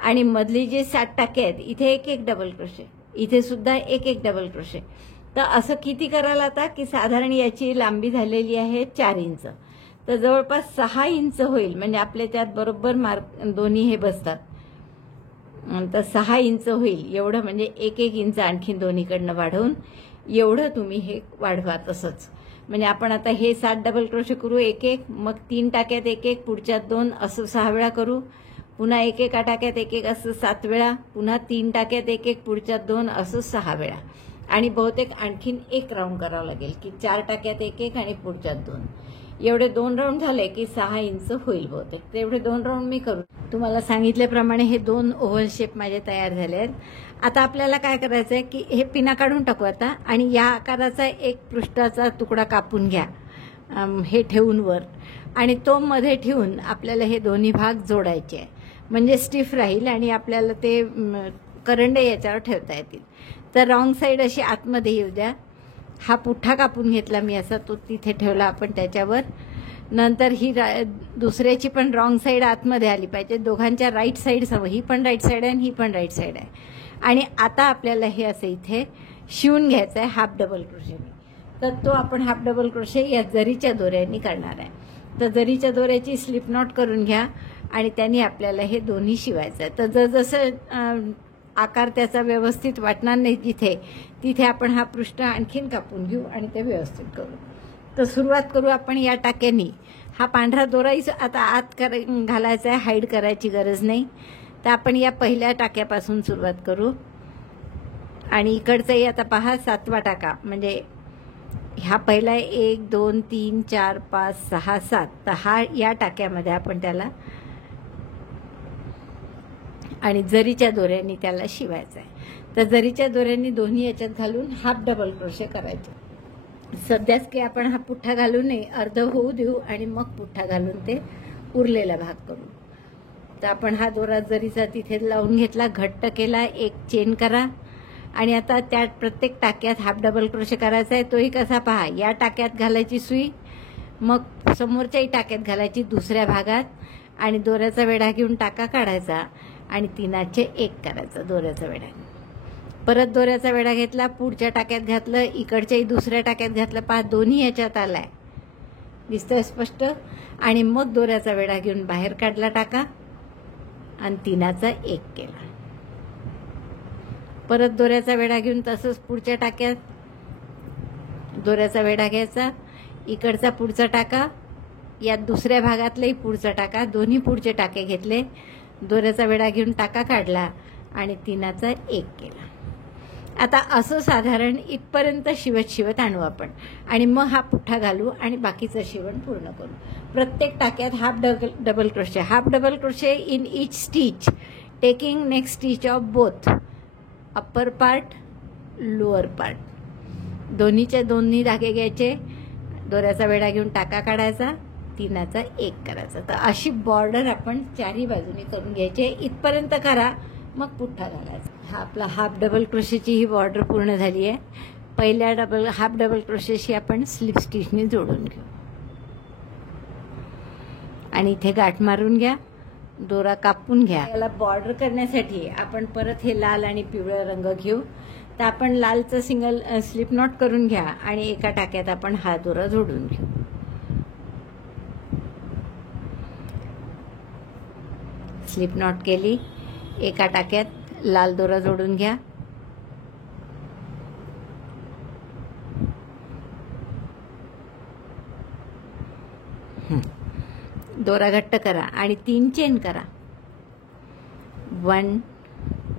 आणि मधली जे 7 टाके आहेत इथे 1 1 डबल क्रोशे, इथे सुद्धा 1 1 डबल क्रोशे. तर असं किती कराल आता की साधारण याची लांबी झालेली आहे 4 इंच. तर जवळपास 6 इंच होईल. म्हणजे आपल्या त्यात बरोबर दोन्ही हे बसतात. तर 6 इंच होईल एवढं. म्हणजे 1 1 इंच आणखीन दोन्हीकडनं वाढवून एवढं तुम्ही हे वाढवा. तसंच म्हणजे आपण आता हे 7 डबल क्रोशे करू 1 1, मग 3 टाक्यात 1 1, पुढच्यात 2 असं 6 वेळा करू. पुन्हा 1 1 टाक्यात 1 1 असं 7 वेळा. पुन्हा 3 टाक्यात 1 1, पुढच्यात 2 असं 6 वेळा. आणि बहुतेक आणखीन 1 राऊंड करावं लागेल की 4 टाक्यात 1 1 आणि पुढच्यात 2. एवढे 2 राऊंड झाले की 6 इंच होईल बहुतेक. तेवढे 2 राऊंड मी करू. तुम्हाला सांगितल्याप्रमाणे हे 2 ओव्हल शेप माझे तयार झाले आहेत. आता आपल्याला काय करायचं आहे की हे पिना काढून टाकू आता आणि या आकाराचा एक पृष्ठाचा तुकडा कापून घ्या हे ठेवून वर, आणि तो मध्ये ठेवून आपल्याला हे दोन्ही भाग जोडायचे आहे. म्हणजे स्टिफ राहील आणि आपल्याला ते करंडे याच्यावर ठेवता येतील. तर रॉंग साईड अशी आतमध्ये येऊ द्या. हा पुठ्ठा कापून घेतला मी असा, तो तिथे ठेवला आपण त्याच्यावर. नंतर ही दुसऱ्याची पण रॉंग साईड आतमध्ये आली पाहिजे. दोघांच्या राईट साईड समोर, ही पण राईट साईड आहे आणि ही पण राईट साईड आहे. आणि आता आपल्याला हे असं इथे शिवून घ्यायचं आहे हाफ डबल क्रोशेने. तर तो आपण हाफ डबल क्रोशे या जरीच्या दोऱ्यांनी करणार आहे. तर जरीच्या दोऱ्याची स्लिप नॉट करून घ्या आणि त्यांनी आपल्याला हे दोन्ही शिवायचं आहे. तर जसं आकार त्याचा व्यवस्थित वाटणार नाही तिथे आपण हा पृष्ठ आणखीन कापून घेऊ आणि ते व्यवस्थित करू. तर सुरुवात करू आपण या टाक्यांनी. हा पांढरा दोराही आता आत घालायचा आहे, हाईड करायची गरज नाही. तर आपण या पहिल्या टाक्यापासून सुरुवात करू आणि इकडचाही आता पहा 7वा टाका, म्हणजे हा पहिला 1 2 3 4 5 6 7. तर हा या टाक्यामध्ये आपण त्याला आणि जरीच्या दोऱ्यांनी त्याला शिवायचं आहे. तर जरीच्या दोऱ्यांनी दोन्ही याच्यात घालून हाफ डबल क्रोशे करायचे. सध्याच की आपण हा पुठ्ठा घालू नये, अर्ध होऊ देऊ आणि मग पुठ्ठा घालून ते उरलेला भाग करू. तर आपण हा दोरा जरीचा तिथे लावून घेतला, घट्ट केला, एक चेन करा आणि आता त्या प्रत्येक टाक्यात हाफ डबल क्रोशे करायचा आहे. तोही कसा पहा, या टाक्यात घालायची सुई, मग समोरच्याही टाक्यात घालायची दुसऱ्या भागात आणि दोऱ्याचा वेढा घेऊन टाका काढायचा आणि 3 1 करायचं दोऱ्याचा वेढा. परत दोऱ्याचा वेढा घेतला, पुढच्या टाक्यात घातलं, इकडच्याही दुसऱ्या टाक्यात घातलं, पहा दोन्ही याच्यात आलाय, दिसतंय स्पष्ट. आणि मग दोऱ्याचा वेढा घेऊन बाहेर काढला टाका आणि 3 1 केला. परत दोऱ्याचा वेढा घेऊन तसंच पुढच्या टाक्यात दोऱ्याचा वेढा घ्यायचा, इकडचा पुढचा टाका, यात दुसऱ्या भागातलाही पुढचा टाका, दोन्ही पुढचे टाके घेतले, दोऱ्याचा वेढा घेऊन टाका काढला आणि 3 1 केला. आता असं साधारण इथपर्यंत शिवत आणू आपण आणि मग हा पुठ्ठा घालू आणि बाकीचं शिवण पूर्ण करू. प्रत्येक टाक्यात half double crochet in each stitch, taking next stitch of both upper part lower part. दोन्हीचे दोन्ही धागे घ्यायचे, दोऱ्याचा वेढा घेऊन टाका काढायचा, 3 1 करायचा. तर अशी बॉर्डर आपण चारही बाजूनी करून घ्यायची. इथपर्यंत करा, मग पुठ्ठा घालायचा. हा आपला हाफ डबल क्रोशेची ही बॉर्डर पूर्ण झाली आहे. पहिल्या हाफ डबल क्रोशेशी आपण स्लिप स्टिचने जोडून घेऊ आणि इथे गाठ मारून घ्या, दोरा कापून घ्या. याला बॉर्डर करण्यासाठी आपण परत हे लाल आणि पिवळा रंग घेऊ. तर आपण लालचं सिंगल स्लिप नॉट करून घ्या आणि एका टाक्यात आपण हा दोरा जोडून घेऊ. स्लिप नॉट केली, एका टाक्यात लाल दोरा जोडून घ्या. दोरा घट्ट करा आणि 3 चेन करा. 1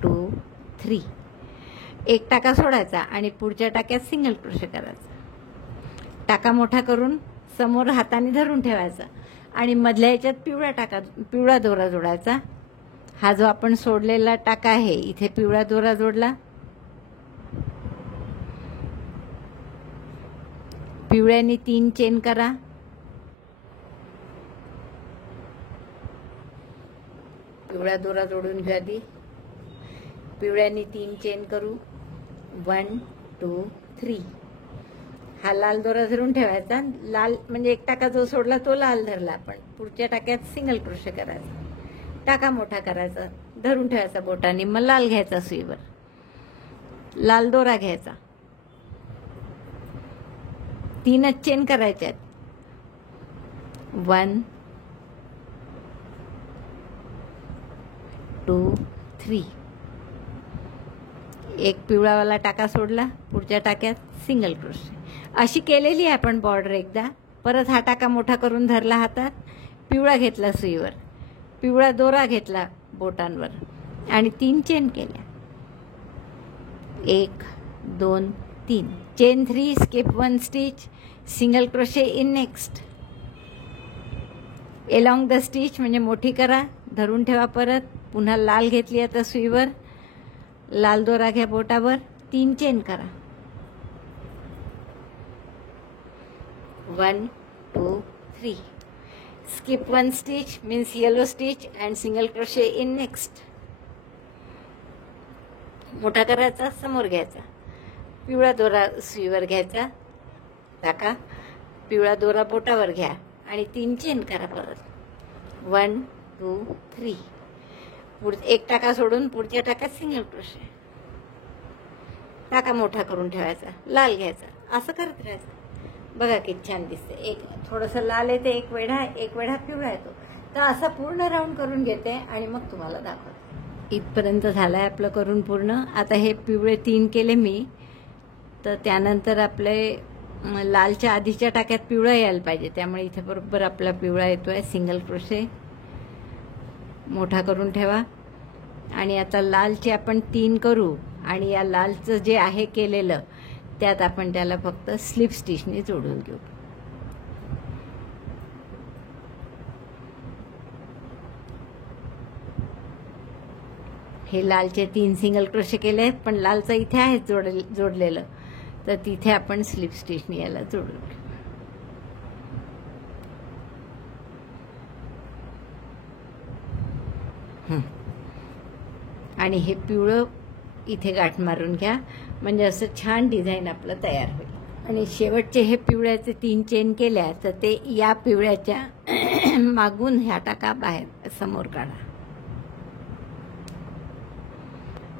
2 3. एक टाका सोडायचा आणि पुढच्या टाक्यात सिंगल क्रोशे करायचा. टाका मोठा करून समोर हाताने धरून ठेवायचा आणि मधल्या याच्यात पिवळा दोरा जोडायचा. हा जो आपण सोडलेला टाका आहे, इथे पिवळा दोरा जोडला, पिवळ्याने 3 चेन करा. पिवळा दोरा जोडून घ्या आधी, पिवळ्याने 3 चेन करू. 1 2 3. हा लाल दोरा धरून ठेवायचा. लाल म्हणजे एक टाका जो सोडला तो लाल धरला आपण. पुढच्या टाक्यात सिंगल क्रोशे करायचा, टाका मोठा करायचा, धरून ठेवायचा बोटाने, मग लाल घ्यायचा सुईवर, लाल दोरा घ्यायचा, 3 चेन करायच्यात. 1 2 3. एक पिवळावाला टाका सोडला, पुढच्या टाक्यात सिंगल क्रोशे. अशी केलेली आहे आपण बॉर्डर एकदा. परत हा टाका मोठा करून धरला हातात, पिवळा घेतला सुईवर, पिवळा दोरा घेतला बोटांवर आणि 3 चेन केल्या. 1 2 3. Chain 3, skip 1 stitch, single crochet in next. एलॉंग the stitch म्हणजे मोठी करा, धरून ठेवा. परत पुन्हा लाल घेतली आता सुईवर, लाल दोरा घ्या बोटावर, 3 चेन करा. 1 2 3. skip 1 stitch means yellow stitch and single crochet in next. मोठा करायचा, समोर घ्यायचा, पिवळा दोरा सुईवर घ्यायचा, टाका, पिवळा दोरा बोटावर घ्या आणि 3 चेन करा परत 1 2 3 एक टाका सोडून पुढच्या टाकात सिंगल क्रोशे टाका मोठा करून ठेवायचा लाल घ्यायचा असं करत राहायचं बघा किती छान दिसते एक थोडंसं लाल येते एक वेढा पिवळा येतो तर असा पूर्ण राऊंड करून घेते आणि मग तुम्हाला दाखवते इथपर्यंत झालंय आपलं करून पूर्ण आता हे पिवळे 3 केले मी तर त्यानंतर आपले लालच्या आधीच्या टाक्यात पिवळा यायला पाहिजे त्यामुळे इथे बरोबर आपला पिवळा येतोय सिंगल क्रोशे मोठा करून ठेवा आणि आता लालचे आपण 3 करू आणि या लालचं जे आहे केलेलं त्यात आपण त्याला फक्त स्लिप स्टिचने जोडून घेऊ हे लालचे 3 सिंगल क्रोशे केले आहेत पण लालचं इथे आहे जोडलेलं तर तिथे आपण स्लिप स्टिचने याला जोडून घेऊ आणि हे पिवळं इथे गाठ मारून घ्या म्हणजे असं छान डिझाईन आपलं तयार होईल आणि शेवटचे हे पिवळ्याचे 3 चेन केल्या तर ते या पिवळ्याच्या मागून ह्या टाका बाहेर समोर काढा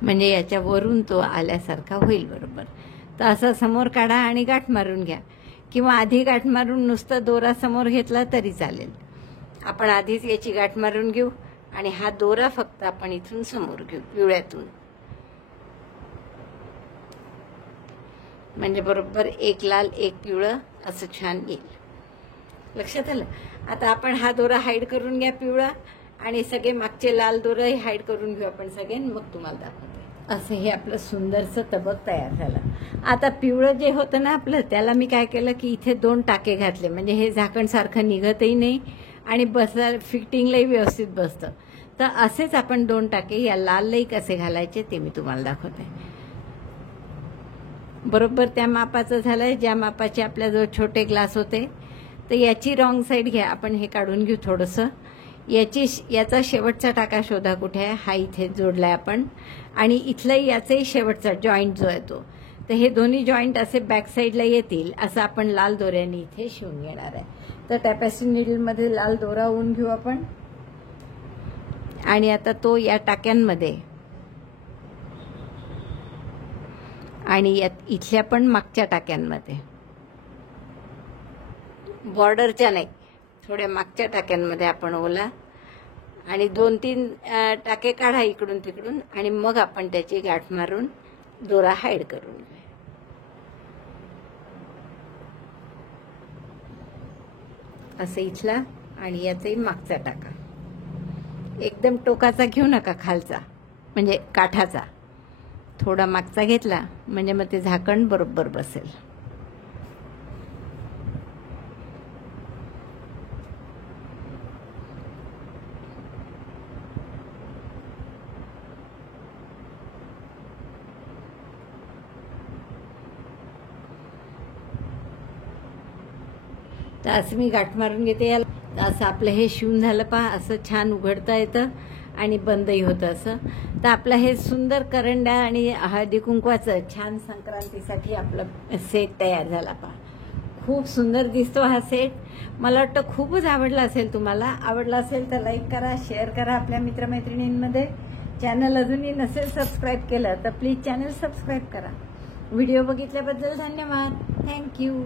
म्हणजे याच्या वरून तो आल्यासारखा होईल बरोबर तर असं समोर काढा आणि गाठ मारून घ्या किंवा आधी गाठ मारून नुसतं दोरा समोर घेतला तरी चालेल आपण आधीच याची गाठ मारून घेऊ आणि हा दोरा फक्त आपण इथून समोर घेऊ पिवळ्यातून म्हणजे बरोबर एक लाल एक पिवळं असं छान येईल लक्षात आलं आता आपण हा दोरा हाईड करून घ्या पिवळा आणि सगळे मागचे लाल दोराही हाईड करून घेऊ आपण सगळे मग तुम्हाला दाखवते असं हे आपलं सुंदरसं तबक तयार झालं आता पिवळं जे होतं ना आपलं त्याला मी काय केलं की इथे 2 टाके घातले म्हणजे हे झाकण सारखं निघतही नाही आणि फिटिंगलाही व्यवस्थित बसतं तर असेच आपण 2 टाके या लाललाही कसे घालायचे ते मी तुम्हाला दाखवते बरोबर त्या मापाचं झालंय ज्या मापाचे आपल्याजवळ छोटे ग्लास होते तर याची रॉंग साईड घ्या आपण हे काढून घेऊ थोडंसं याचा शेवटचा टाका शोधा कुठे आहे हा इथे जोडलाय आपण आणि इथलाही याचाही शेवटचा जॉईंट जो आहे तो तर हे दोन्ही जॉईंट असे बॅक साईडला येतील असं आपण लाल दोऱ्याने इथे शिवून घेणार आहे तर टॅपेस्ट्री नीडलमध्ये लाल दोरा होऊन घेऊ आपण आणि आता तो या टाक्यांमध्ये आणि इथल्या पण मागच्या टाक्यांमध्ये बॉर्डरच्या नाही थोड्या मागच्या टाक्यांमध्ये आपण ओला आणि 2-3 टाके काढा इकडून तिकडून आणि मग आपण त्याची गाठ मारून दोरा हाईड करून घेऊ असं इथला आणि याचाही मागचा टाका एकदम टोकाचा घेऊ नका खालचा म्हणजे काठाचा थोडा मागचा घेतला म्हणजे मग ते झाकण बरोबर बसेल तर असं मी गाठ मारून घेते याला तर असं आपलं हे शिवून झालं पहा असं छान उघडता येतं आणि बंदही होतं असं तर आपलं हे सुंदर करंड्या आणि हळदी कुंकवाचं छान संक्रांतीसाठी आपलं सेट तयार झाला पहा खूप सुंदर दिसतो हा सेट मला वाटतं खूपच आवडला असेल तुम्हाला आवडला असेल तर लाईक करा शेअर करा आपल्या मित्रमैत्रिणींमध्ये चॅनल अजूनही नसेल सबस्क्राईब केलं तर प्लीज चॅनल सबस्क्राईब करा व्हिडिओ बघितल्याबद्दल धन्यवाद थँक्यू